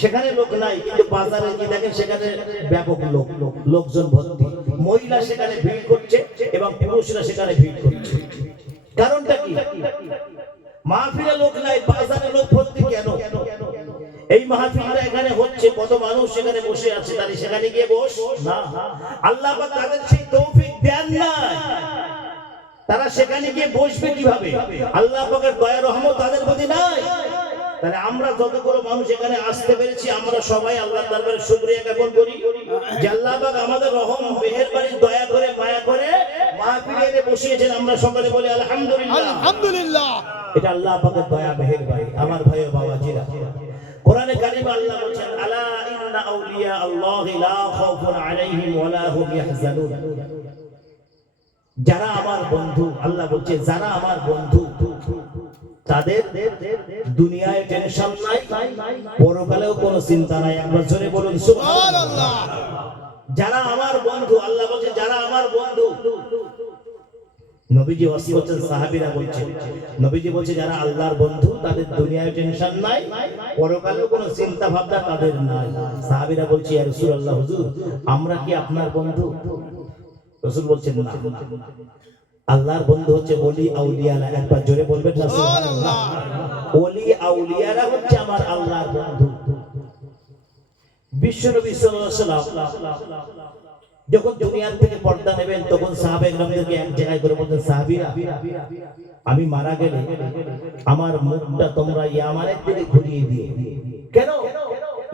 সেখানে লোক নাই, কিন্তু বাজারে গিয়ে দেখেন সেখানে ব্যাপক লোকজন ভর্তি। মহিলা সেখানে ভিড় করছে এবং পুরুষরা সেখানে ভিড় করছে। কারণটা কি? মাহফিলে লোক নাই, বাজারে লোক ভর্তি কেন? এই মাহফিলটা এখানে হচ্ছে, কত মানুষ সেখানে বসে আছে, তাই সেখানে গিয়ে বস না। আল্লাহ পাক তাদের সেই তৌফিক দেন না, তারা সেখানে গিয়ে বসবে কিভাবে? আল্লাহ পাকের দয়া রহমত তাদের প্রতি নাই। তাহলে আমরা যতগুলো মানুষ এখানে আসতে পেরেছি, আমরা সবাই আল্লাহর দরবারে শুকরিয়া জ্ঞাপন করি যে আল্লাহ পাক আমাদের রহম মেহেরবানি দয়া করে মায়া করে মাহফিলে এনে বসিয়েছেন। আমরা সকলে বলি আলহামদুলিল্লাহ, আলহামদুলিল্লাহ। এটা আল্লাহ পাকের দয়া মেহেরবানি। আমার ভাই ও বাবাজিরা, কোরআনে কারিমে আল্লাহ বলেন, আলা ইন্না আউলিয়া আল্লাহি লা খাউফুন আলাইহিম ওয়া লা হুম ইয়াহজানুন। যারা আমার বন্ধু, আল্লাহ বলছে যারা আমার বন্ধু, তাদের দুনিয়ায় টেনশন নাই, পরকালেও কোনো চিন্তা নাই। একবার জোরে বলুন সুবহানাল্লাহ। যারা আমার বন্ধু, আল্লাহ বলছে যারা আমার বন্ধু। নবীজি ওয়াসি করছেন, সাহাবীরা বলছেন, নবীজি বলছে যারা আল্লাহর বন্ধু তাদের দুনিয়ায় টেনশন নাই, পরকালেও কোনো চিন্তা ভাবনা তাদের নাই। সাহাবীরা বলছে, ইয়া রাসূলুল্লাহ, হুজুর আমরা কি আপনার বন্ধু? রাসূল বলছেন না, আল্লাহর বন্ধু হচ্ছে ওলি আউলিয়ারা। একবার জোরে বলবেন না সুবহানাল্লাহ। ওলি আউলিয়ারা হচ্ছে আমার আল্লাহর বন্ধু। বিশ্বনবী সাল্লাল্লাহু আলাইহি ওয়াসাল্লাম যখন দুনিয়া থেকে পর্দা নেবেন, তখন সাহাবায়ে কেরামদেরকে এক জায়গায় করে বলতেন, সাহাবীরা আমি মারা গেলে আমার মুখটা তোমরা ইয়ামানের দিকে ঘুরিয়ে দিও। কেন?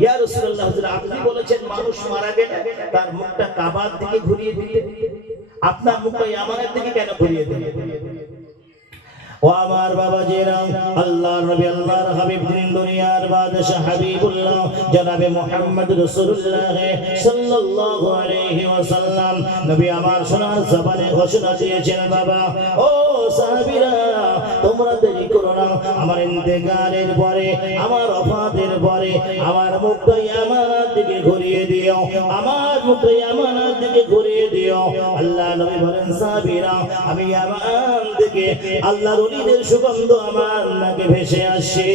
ইয়া রাসূলুল্লাহ, হুজুর আপনি বলেছেন মানুষ মারা গেলে তার মুখটা কাবার দিকে ঘুরিয়ে দিতে, আপনার মুখটা ইয়ামানের দিকে কেন ঘুরিয়ে দিলেন? ও আমার বাবাজিরা, আল্লাহর নবী আল্লাহর হাবিব দিন দুনিয়ার বাদশা হাবিবুল্লাহ জনাবে মুহাম্মদ রাসূলুল্লাহ সাল্লাল্লাহু আলাইহি ওয়াসাল্লাম নবী আমার সোনার জবানে ঘোষণা দিয়েছেন, বাবা ও সাহাবীরা তোমরা দেরি করো না, আমার ইন্তেকালের পরে, আমার ওফাতের পরে আমার মুখটা ইয়ামানের দিকে ঘুরিয়ে দিও, আমার মুখটা ইয়ামানের দিকে ঘুরিয়ে দিও। আল্লাহ নবী বলেন, সাহাবীরা আমি ইয়ামান থেকে আল্লাহর ওলিদের সুগন্ধ আমার নাকে ভেসে আসে।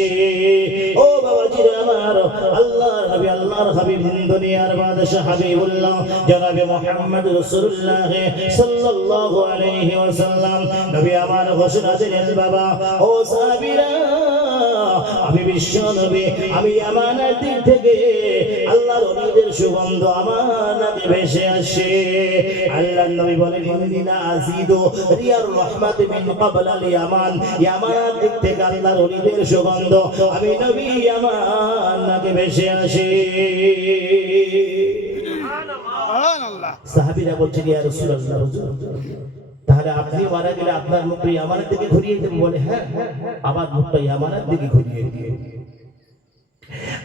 ও বাবাজিরা আমার, আল্লাহর নবী আল্লাহর হাবিব দুনিয়ার বাদশা হাবিবুল্লাহ জনাবে মুহাম্মদ রাসূলুল্লাহ সাল্লাল্লাহু আলাইহি ওয়াসাল্লাম নবী আমার ঘোষণা দিলেন, বাবা ও সাহাবীরা আমি বিশ্ব নবী, আমি আমানের দিক থেকে আল্লাহর ওলিদের সুগন্ধ আমার নাকে ভেসে আসে। আল্লাহর নবী বলেন, ইন্না আজিদু রিয়ার রাহমাত মিন ক্বাবলা ইয়ামান, ইয়ামানের দিক থেকে আল্লাহর ওলিদের সুগন্ধ আমি নবী আমার নাকে ভেসে আসে। সুবহানাল্লাহ। সাহাবীরা বলছেন, ইয়া রাসূলুল্লাহ, হুজুর তাহলে আপনি মারা গেলে আপনার মুখটা ইয়ামানের দিকে ঘুরিয়ে দেব? বলে, হ্যাঁ আমার মুখটা ইয়ামানের দিকে ঘুরিয়ে দিয়ে।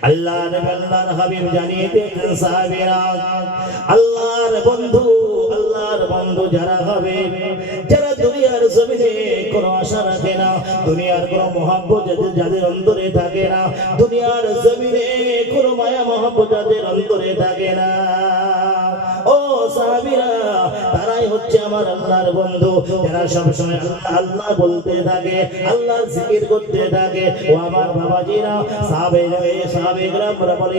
আল্লাহর নবী আল্লাহর হাবিব জানিয়ে দিয়েছেন, সাহাবীরা আল্লাহর বন্ধু যারা হবে, যারা দুনিয়ার জমিনে কোনো আশা রাখে না, দুনিয়ার কোনো মহব্বত যাদের অন্তরে থাকে না, দুনিয়ার জমিনে কোনো মায়া মহব্বত যাদের অন্তরে থাকে না, ও সাহাবীরা তারাই হচ্ছে আমার আল্লাহর বন্ধু, যারা সব সময় আল্লাহ আল্লাহ বলতে থাকে, আল্লাহর জিকির করতে থাকে। ও আমার বাবাজিরা, সাহাবায়ে বলে,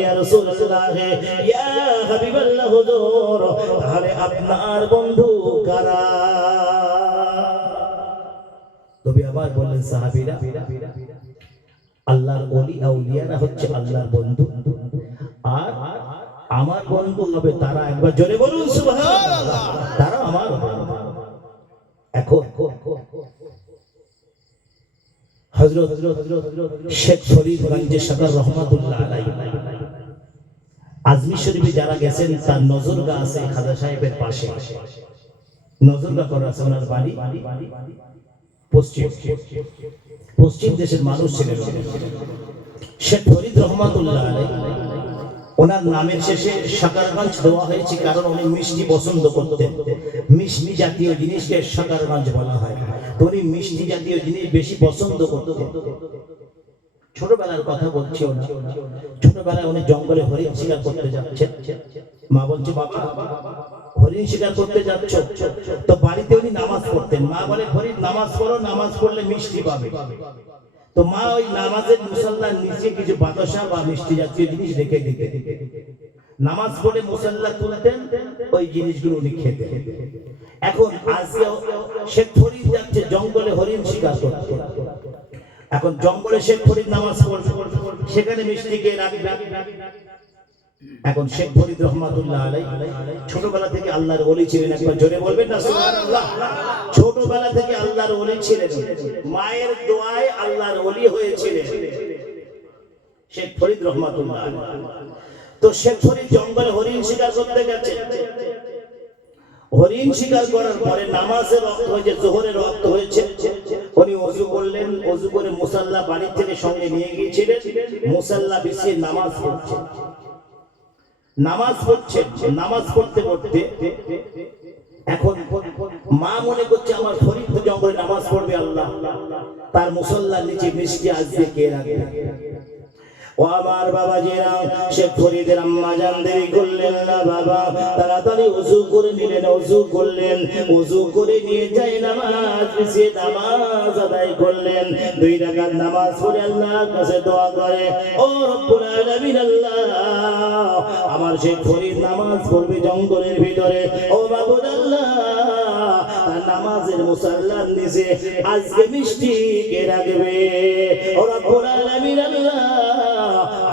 ইয়া রাসূলুল্লাহ, ইয়া হাবিবাল্লাহ, হুজুর তাহলে আপনার বন্ধু কারা? তবে আবার বললেন, সাহাবীরা আল্লাহর ওলি আউলিয়ারা হচ্ছে আল্লাহর বন্ধু, আর আমার বন্ধু হবে তারা। একবার জোরে বলুন সুবহানাল্লাহ। তারা আমার বন্ধু। এখন হযরত শেখ ফরিদগঞ্জে সাকার রহমাতুল্লাহ আলাইহি আজমির শরীফে যারা গেছেন, তার নজরগাহ আছে খাজা সাহেবের পাশে। নজরগাহ করা আছে, ওনার বাড়ি পশ্চিম দেশের মানুষ ছিলেন শেখ ফরিদ রহমাতুল্লাহ আলাইহি। ওনার নামের শেষে সাকারগঞ্জ দেওয়া হয়েছে, কারণ উনি মিষ্টি পছন্দ করতেন। মিষ্টি জাতীয় জিনিসকে সাকারগঞ্জ বলা হয়, তো উনি মিষ্টি জাতীয় জিনিস বেশি পছন্দ করতেন। ছোটবেলার কথা বলছি, ছোটবেলায় উনি জঙ্গলে হরিণ শিকার করতে যাচ্ছেন। মা বলছে, বাবা হরিণ শিকার করতে যাচ্ছ? তো বাড়িতে উনি নামাজ পড়তেন। মা বলে, ফরিদ নামাজ পড়ো, নামাজ পড়লে মিষ্টি পাবে। তো মা ওই নামাজের মুসাল্লার নিচে কিছু বাতাসা বা মিষ্টি জাতীয় জিনিস রেখে দিতে, নামাজ পড়ে মুসাল্লা তুলতেন, ওই জিনিসগুলো উনি খেতেন। এখন আজকে শেখ ফরিদ যাচ্ছে জঙ্গলে হরিণ শিকার করতে, এখন জঙ্গলে শেখ ফরিদ নামাজ পড়ছে, সেখানে মিষ্টি খেয়ে রাখবে। এখন শেখ ফরিদ রহমাতুল্লাহ আলাইহি ছোটবেলা থেকে আল্লাহর ওলি ছিলেন, একবার জোরে বলবেন না সুবহানাল্লাহ। ছোটবেলা থেকে আল্লাহর ওলি ছিলেন, মায়ের দোয়ায় আল্লাহর ওলি হয়েছিলেন শেখ ফরিদ রহমাতুল্লাহ আলাইহি। তো শেখ ফরিদ জঙ্গলে হরিণ শিকার করতে গেছে, হরিণ শিকার করার পরে নামাজের ওয়াক্ত হয়েছে, যোহরের ওয়াক্ত হয়েছে, উনি ওযু করলেন, ওযু করে মুসাল্লা বাড়ি থেকে সঙ্গে নিয়ে গিয়েছিলেন, মুসাল্লা বিছিয়ে নামাজ পড়ছেন, নামাজ পড়তে পড়তে এখন মা মনে করছে আমার ফরিদ তো জঙ্গলে নামাজ পড়বে, আল্লাহ তার মুসাল্লার নিচে মিষ্টি আজকে কে রাখবে। ও আমার বাবাজিরা, শেখ ফরিদের আম্মা জান দেরি করলেন না বাবা, তাড়াতাড়ি ওযু করে নিলেন, ওযু করলেন, ওযু করে নিয়ে যাই নামাজ বিছিয়ে নামাজ আদায় করলেন। 2 রাকাত নামাজ পড়ে আল্লাহর কাছে দোয়া করে, ও রব্বুল আলামিন আল্লাহ, আমার শেখ ফরিদ নামাজ পড়বে জঙ্গলের ভিতরে, ও মাবুদ আল্লাহ, তার নামাজের মুসাল্লার নিচে আজকে মিষ্টি কে রাখবে। ও রব্বুল আলামিন আল্লাহ,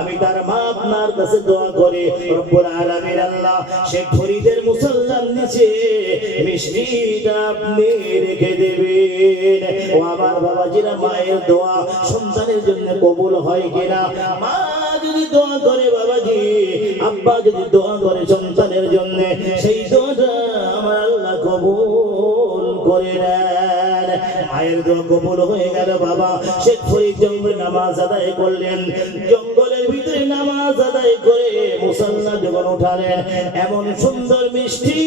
আমি তার মা আপনার কাছে দোয়া করি, রব্বুল আলামিন আল্লাহ, শেখ ফরিদের মুসাল্লার নিচে মিষ্টিটা আপনি রেখে দেবেন। ও আমার বাবাজিরা, মায়ের দোয়া সন্তানের জন্য কবুল হয় কিনা? মা যদি দোয়া করে বাবাজি, আব্বা যদি দোয়া করে সন্তানের জন্য, সেই দোয়াটা আমার আল্লাহ কবুল করে নেন। মায়ের দোয়া কবুল হয়ে গেল বাবা। শেখ ফরিদ জঙ্গলে নামাজ আদায় করলেন, জঙ্গলের ভিতরে নামাজ আদায় করে মুসাল্লা যখন উঠালেন, এমন সুন্দর মিষ্টি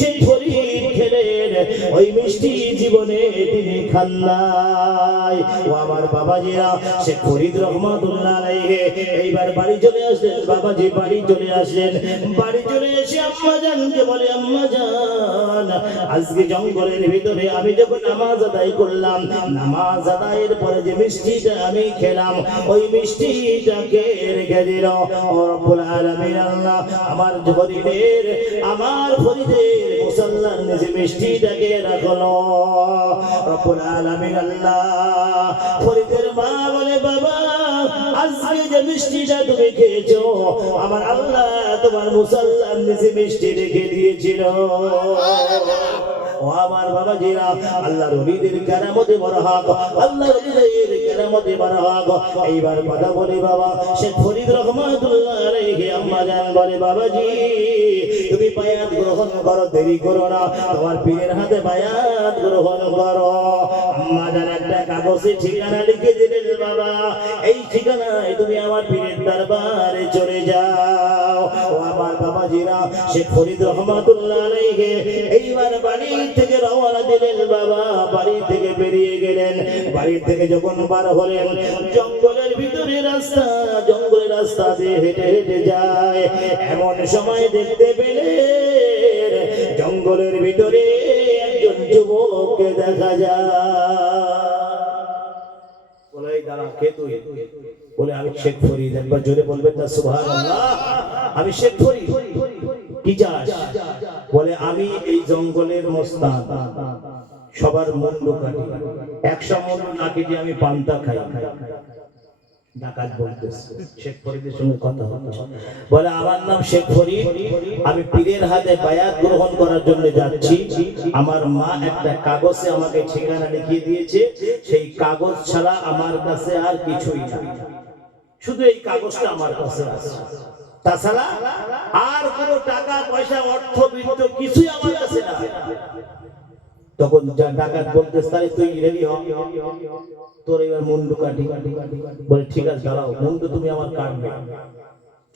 শেখ ফরিদ খেলেন, ওই মিষ্টি জীবনে তিনি খান নাই। ও আমার বাবাজিরা, শেখ ফরিদ রহমাতুল্লাহ আলাইহি এইবার বাড়ি চলে আসলেন, বাবাজি বাড়ি চলে আসলেন, বাড়ি চলে এসে আম্মা জানকে বলে, আম্মা জান, আজকে জঙ্গলের ভিতরে আমি যখন নামাজ আদায় করলাম, নামাজ আদায়ের পরে যে মিষ্টিটা আমি খেলাম, ওই মিষ্টিটাকে রেখে দিল ও রব্বুল আলামিন আল্লাহ, আমার ফরিদের, আমার ফরিদের মুসাল্লার নিচে মিষ্টিটাকে রাখলো রব্বুল আলামিন আল্লাহ। ফরিদের মা বলে, বাবা, আজকে যে মিষ্টিটা তুমি খেয়েছো, আমার আল্লাহ তোমার মুসাল্লার নিচে মিষ্টি রেখে দিয়েছিল। ও আমার বাবাজিরা, আল্লাহর ওলিদের কেরামতে বড় হক, আল্লাহর ওলিদের কেরামতে বড় হক। এইবার কথা বলি বাবা, শেখ ফরিদ রহমাতুল্লাহ আলাইহি আম্মা জান বলে, বাবাজি তুমি বায়াত গ্রহণ করো, দেরি করো না, তোমার পীরের হাতে বায়াত গ্রহণ করো। আম্মা জান একটা কাগজে ঠিকানা লিখে দিলেন, বাবা এই ঠিকানায় তুমি আমার পীরের দরবারে চলে যাও। ও আমার বাবাজিরা, শেখ ফরিদ রহমাতুল্লাহ আলাইহি এইবার বাড়ি থেকে রওনা দিলেন বাবা, বাড়ি থেকে বেরিয়ে গেলেন। বাড়ি থেকে যখন বার হলেন, জঙ্গলের ভিতরে রাস্তা, জঙ্গলের রাস্তা দিয়ে হেঁটে হেঁটে যায়, এমন সময় দেখতে পেলেন জঙ্গলের ভিতরে একজন যুবককে দেখা যায়। বলে, দাঁড়া, কে তুই? বলে, আমি শেখ ফরিদ। একবার জোরে বলবেন না সুবহানাল্লাহ। আমি শেখ ফরিদ। কি চাস? বলে, আমি এই জঙ্গলের মোস্তান, সবার মুন্ডু কাটি, 100 মুন্ডু না কেটে আমি পান্তা খাই। ডাকাত বলতেছে, শেখ ফরিদের সঙ্গে কথা হচ্ছে। বলে, আমার নাম শেখ ফরিদ, আমি পীরের হাতে বায়াত গ্রহণ করার জন্য যাচ্ছি। আমার মা একটা কাগজে আমাকে ঠিকানা লিখিয়ে দিয়েছে, সেই কাগজ ছাড়া আমার কাছে আর কিছুই না, শুধু এই কাগজটা আমার কাছে আছে, তাছাড়া আর কোনো টাকা পয়সা অর্থ বৃত্ত কিছুই আমার কাছে না। তখন ডাকাত বলতেছে, তাহলে তুই রেডি হ, তোর এবার মুন্ডু কাটি। বলে, ঠিক আছে দাঁড়াও, মুন্ডু তুমি আমার কাটবে,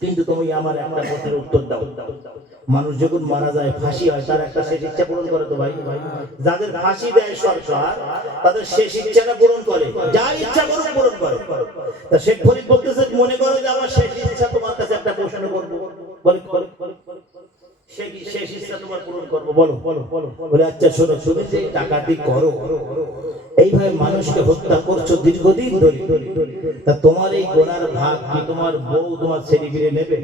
কিন্তু তুমি আমার একটা কথার উত্তর দাও। মানুষ যখন মারা যায়, ফাঁসি হয়, তার একটা শেষ ইচ্ছা পূরণ করে তো ভাই? যাদের ফাঁসি দেয় সরকার, তাদের শেষ ইচ্ছাটা পূরণ করে, যা ইচ্ছা করুক পূরণ করে। তা শেখ ফরিদ বলতেছে, মনে করো যে আমার শেষ ইচ্ছা তোমার কাছে একটা প্রশ্ন করবো। বলে, শেষ ইচ্ছা তোমার পূরণ করবো, বলো। বলে, আচ্ছা শোনো, শুনে যে টাকাটি করো, এইভাবে মানুষকে হত্যা করছো দীর্ঘদিন ধরে, তা তোমার এই গোনার ভাগ কি তোমার বউ তোমার ছেলে ফিরে নেবে?